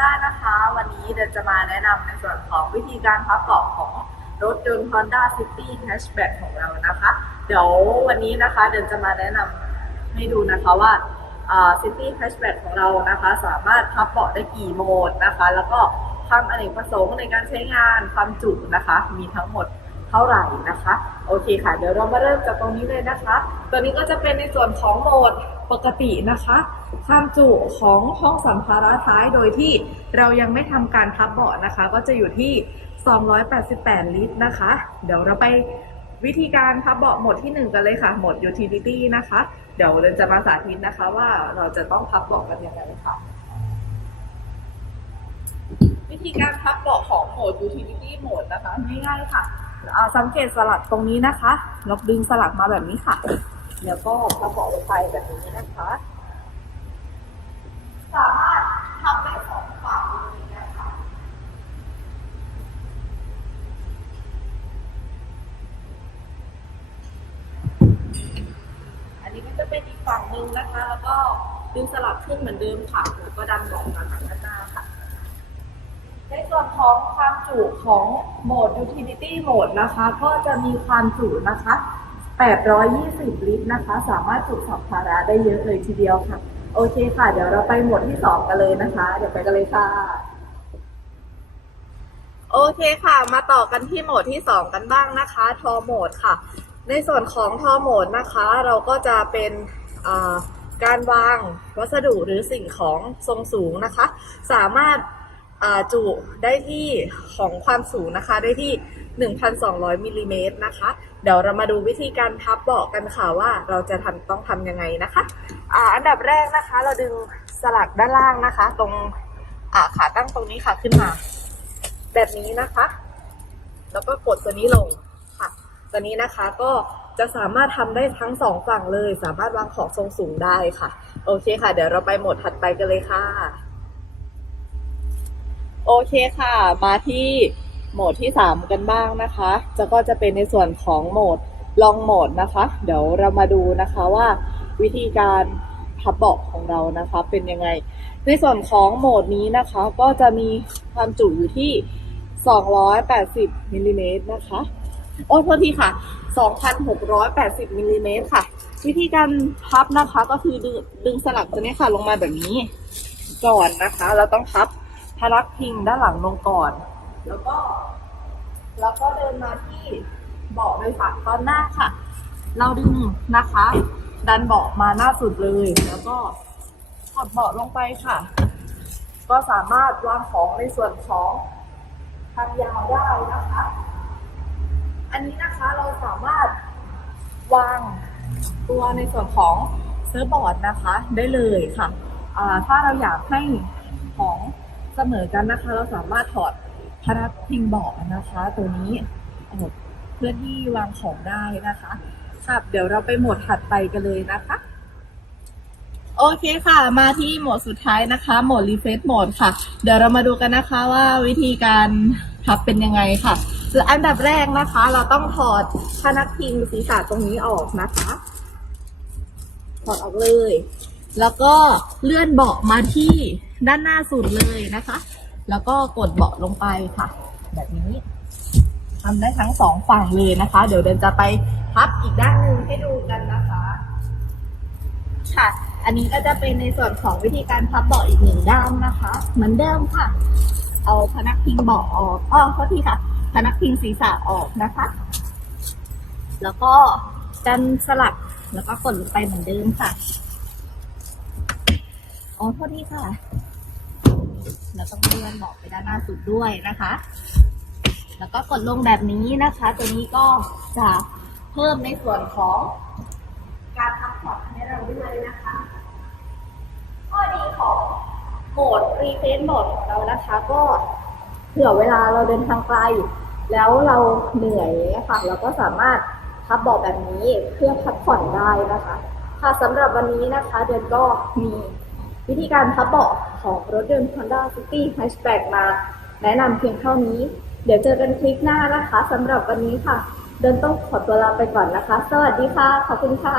Honda นะคะ วันนี้เดี๋ยวจะมาแนะนำในส่วนของวิธีการพับเบาะของรถยนต์ Honda City Hatchback ของเรานะคะ เดี๋ยววันนี้นะคะเดี๋ยวจะมาแนะนำให้ดูนะคะว่าอ่า City Hatchback ของเรานะคะ สามารถพับเบาะได้กี่โหมดนะคะ แล้วก็ความอเนกประสงค์ในการใช้งานความจุนะคะ มีทั้งหมด เท่าไหร่นะคะ โอเคค่ะ เดี๋ยวเรามาเริ่มจากตรงนี้เลยนะคะ ตัวนี้ก็จะเป็นในส่วนของโหมดปกตินะคะ ความจุของห้องสัมภาระท้ายโดยที่เรายังไม่ทำการพับเบาะนะคะ ก็จะอยู่ที่ 288 ลิตรนะคะ เดี๋ยวเราไปวิธีการพับเบาะโหมดที่ 1 กันเลยค่ะโหมด utility นะคะ เดี๋ยวเราจะมาสาธิตนะคะว่าเราจะต้องพับเบาะกันยังไงค่ะ วิธีการพับเบาะของโหมด utility mode นะคะง่ายๆค่ะ สังเกตสลักตรงนี้นะคะเราดึงสลักมาแบบนี้ค่ะ แล้วก็พับเบลงไปแบบนี้นะคะ สามารถทำได้สองฝั่งเลยนะคะอันนี้ก็จะเป็นอีกฝั่งหนึ่งนะคะ แล้วก็ดึงสลับขึ้นเหมือนเดิมค่ะแล้วก็ดันเบาะมาทางด้านหน้าค่ะ ในส่วนของความจุของโหมด utility mode นะคะ ก็จะมีความจุนะคะ 820 ลิตรนะคะ สามารถจุสัมภาระได้เยอะเลยทีเดียวค่ะ โอเคค่ะ เดี๋ยวเราไปโหมดที่ 2 กันเลยนะคะ เดี๋ยวไปกันเลยค่ะ โอเคค่ะ มาต่อกันที่โหมดที่ 2 กันบ้างนะคะ ทอโหมดค่ะ ในส่วนของทอโหมดนะคะ เราก็จะเป็นการวางวัสดุหรือสิ่งของทรงสูงนะคะ สามารถ จุได้ที่ของความสูงนะคะได้ที่ 1,200มิลลิเมตรนะคะ เดี๋ยวเรามาดูวิธีการพับเบาะกันค่ะว่าเราจะทำต้องทำยังไงนะคะอ่าอันดับแรกนะคะ เราดึงสลักด้านล่างนะคะ ตรงอ่าขาตั้งตรงนี้ค่ะขึ้นมา แบบนี้นะคะ แล้วก็กดตัวนี้ลงค่ะ ตัวนี้นะคะก็จะสามารถทำได้ทั้งสองฝั่งเลย สามารถวางของทรงสูงได้ค่ะ โอเคค่ะ เดี๋ยวเราไปโหมดถัดไปกันเลยค่ะ โอเคค่ะ มาที่โหมดที่ 3 กันบ้างนะคะ จะก็จะเป็นในส่วนของโหมดลองโหมดนะคะ เดี๋ยวเรามาดูนะคะว่าวิธีการพับเบาะของเรานะคะ เป็นยังไง ในส่วนของโหมดนี้นะคะ ก็จะมีความจุอยู่ที่ 280มิลลิเมตรนะคะ โอ้โทษทีค่ะ 2,680มิลลิเมตรค่ะ วิธีการพับนะคะก็คือดึงดงสลักตัวนี้ค่ะลงมาแบบนี้ก่อนนะคะ เราต้องพับ พนักพิงด้านหลังลงก่อน แล้วก็ แล้วก็เดินมาที่เบาะโดยสารตอนหน้าค่ะ เราดึงนะคะ ดันเบาะมาหน้าสุดเลย แล้วก็กดเบาะลงไปค่ะ ก็สามารถวางของในส่วนของทางยาวได้นะคะ อันนี้นะคะเราสามารถวางตัวในส่วนของเซิร์ฟบอร์ดนะคะได้เลยค่ะถ้าเราอยากให้ของ สมอกันนะคะ เราสามารถถอดพนักพิงเบาะนะคะ ตัวนี้ออกเพื่อที่วางของได้นะคะครับเดี๋ยวเราไปโหมดถัดไปกันเลยนะคะโอเคค่ะ มาที่โหมดสุดท้ายนะคะ โหมด refresh mode ค่ะ เดี๋ยวเรามาดูกันนะคะว่าวิธีการพับเป็นยังไงค่ะคืออันดับแรกนะคะ เราต้องถอดพนักพิงศีรษะตรงนี้ออกนะคะ ถอดออกเลย แล้วก็เลื่อนเบาะมาที่ ด้านหน้าสุดเลยนะคะ แล้วก็กดเบาะลงไปค่ะ แบบนี้ทำได้ทั้งสองฝั่งเลยนะคะ เดี๋ยวเดินจะไปพับอีกด้านหนึ่งให้ดูกันนะคะ ค่ะ อันนี้ก็จะเป็นในส่วนของวิธีการพับเบาะอีกหนึ่งด้านนะคะ เหมือนเดิมค่ะ เอาพนักพิงเบาะออกอ้อโทษทีค่ะ พนักพิงศีรษะออกนะคะ แล้วก็ดันสลักแล้วก็กดลงไปเหมือนเดิมค่ะ อ๋อโทษทีค่ะ เราต้องเลื่อนบาะไปด้านหน้าสุดด้วยนะคะ แล้วก็กดลงแบบนี้นะคะ ตัวนี้ก็จะเพิ่มในส่วนของการพักผ่อนให้เราด้วยนะคะ ข้อดีของโหมดรีเฟซโหมดของเรานะคะ ก็เผื่อเวลาเราเดินทางไกล แล้วเราเหนื่อยค่ะ เราก็สามารถพับเบาะแบบนี้เพื่อพักผ่อนได้นะคะ ค่ะสำหรับวันนี้นะคะ เดือนก็มี วิธีการพับเบาะของรถยนต์ Honda City Hatchback มา แนะนำเพียงเท่านี้ เดี๋ยวเจอกันคลิปหน้านะคะสำหรับวันนี้ค่ะ เดินต้องขอตัวลาไปก่อนนะคะ สวัสดีค่ะ ขอบคุณค่ะ